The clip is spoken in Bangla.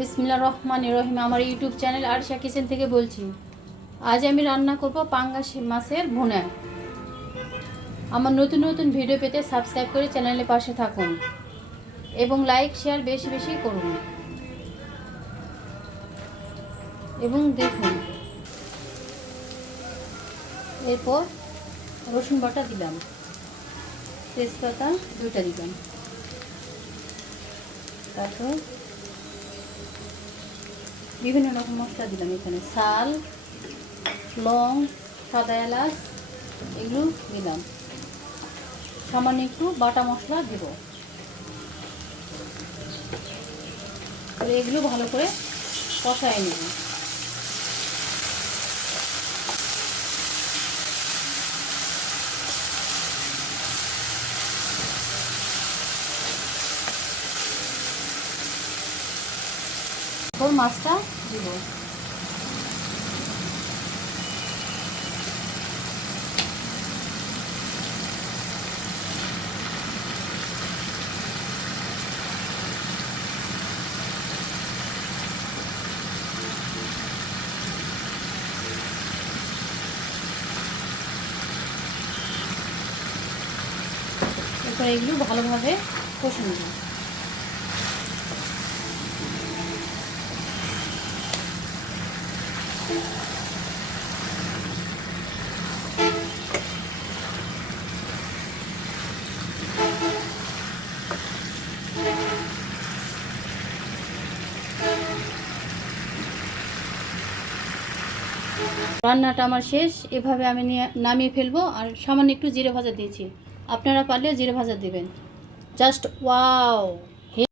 বিসমিল্লাহির রহমানির রহিম। আমার ইউটিউব চ্যানেল আরশা কিচেন থেকে বলছি। আজ আমি রান্না করব পাঙ্গাস মাছের ভুনা। আমার নতুন নতুন ভিডিও পেতে সাবস্ক্রাইব করে চ্যানেলের পাশে থাকুন এবং লাইক শেয়ার বেশি বেশি করুন এবং দেখুন। এরপর রসুন বাটা দিলাম, তেজপাতা 2টা দিলাম, তারপর বিভিন্ন রকম মশলা দিলাম। এখানে শাল, লং, সাদা এলাচ এগুলো দিলাম। সামান্য একটু বাটা মশলা দেব। এগুলো ভালো করে কষায় নেব। তারপর মাছটা দেব। এরপর এগুলো ভালোভাবে কষে নেব। রান্নাটা আমার শেষ। এভাবে আমি নামিয়ে ফেলবো। আর সামান্য একটু জিরে ভাজা দিয়েছি, আপনারা পারলে জিরে ভাজা দেবেন। Just wow.